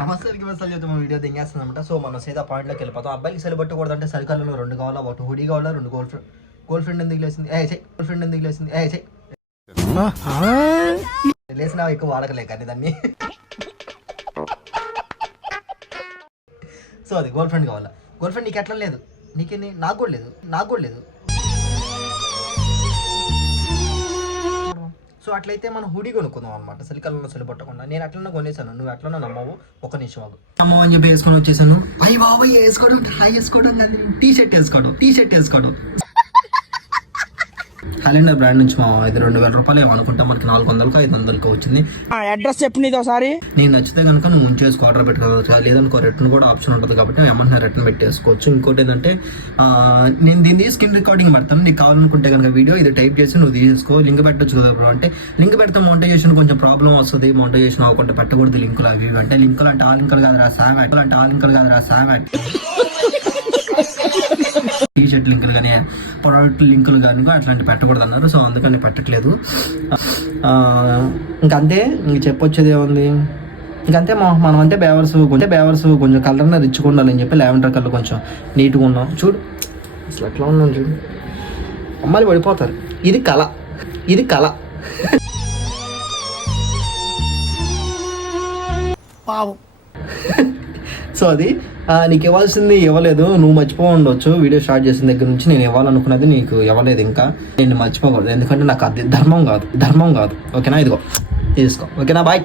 నమస్తే మసాలు చెప్తే వీడియో దింగేస్తుంది అనమాట సో మనం సీదా పాయింట్లోకి వెళ్ళిపోతాం. అబ్బాయికి సెల్ పట్టకూడదంటే సరికాలంలో రెండు కావాలా? ఒకటి హుడీ కావాలా? రెండు గోల్డ్ ఫ్రెండ్ గోల్ ఫ్రెండ్ ఎందుకు లేసింది ఏ చెయ్. గోల్ ఫ్రెండ్ ఎందుకు లేసింది ఏ చెయ్. లేసినా ఎక్కువ వాడకలే కానీ దాన్ని. సో అది గోల్ ఫ్రెండ్ కావాలా? గోల్ ఫ్రెండ్ నీకు ఎట్లా లేదు? నీకేంది నాకు కూడా లేదు. నాకు కూడా లేదు. సో అట్లయితే మనం హుడీ కొనుక్కుందాం అనమాట చలికాలంలో చలి పట్టకుండా నేను అట్లనే కొనేసాను. నువ్వు అట్లనే నమ్మవు. ఒక నిమిషం ఆగు. నమ్మవు అని చెప్పి వేసుకొని వచ్చేసాను. అయ్యి బాబాయ్ వేసుకోవడం హై వేసుకోవడం కానీ టీ షర్ట్ వేసుకోవడం టీ షర్ట్ వేసుకోవడం. హ్యాలెండర్ బ్రాండ్ నుంచి మా ఇది రెండు వేల రూపాయలు ఏమనుకుంటా మనకి నాలుగు వందలకు ఐదు వందలకు వచ్చింది. అడ్రస్ చెప్పు నీది ఒకసారి. నేను నచ్చితే కనుక నువ్వు ఉంచేసుకో ఆర్డర్ పెట్టుకోవచ్చు లేదనుకో రిటర్న్ కూడా ఆప్షన్ ఉంటుంది కాబట్టి ఏమన్నా రిటర్న్ పెట్టేసుకోవచ్చు. ఇంకోటి ఏంటంటే నేను దీన్ని స్క్రీన్ రికార్డింగ్ పెడతాను. నీకు కావాలనుకుంటే కనుక వీడియో ఇది టైప్ చేసి నువ్వు తీసేసుకో. లింక్ పెట్టచ్చు కదా బ్రో అంటే లింక్ పెడితే మౌంటైజేషన్ కొంచెం ప్రాబ్లం వస్తుంది. మౌంటైజేషన్ అవ్వకుండా పెట్టకూడదు లింకులు అవి అంటే లింకులు అంటే ఆ లింకులు కాదు రా సావాట్ అంటే ఆ లింకులు కాదు రా సావాట్ టీ షర్ట్ లింకులు కానీ ప్రొడక్ట్ లింకులు కానీ అట్లాంటి పెట్టకూడదు అన్నారు సో అందుకని పెట్టట్లేదు. ఇంకంతే ఇంక చెప్పొచ్చేది ఏముంది? ఇంకంతే మనం అంతే బేవర్స్ కొంచెం బేవర్స్ కొంచెం కలర్ రిచ్గా ఉండాలని చెప్పి లావెండర్ కలర్ కొంచెం నీట్గా ఉన్నాం చూడు అసలు ఎట్లా ఉన్నాం చూడు. అమ్మాయిలు పడిపోతారు. ఇది కళ. ఇది కళ. పావు సో అది నీకు ఇవ్వాల్సింది ఇవ్వలేదు నువ్వు మర్చిపో ఉండొచ్చు. వీడియో స్టార్ట్ చేసిన దగ్గర నుంచి నేను ఇవ్వాలనుకున్నది నీకు ఇవ్వలేదు ఇంకా. నేను మర్చిపోకూడదు. ఎందుకంటే నాకు అది ధర్మం కాదు. ధర్మం కాదు. ఓకేనా? ఇదిగో. తీసుకో. ఓకేనా? బాయ్.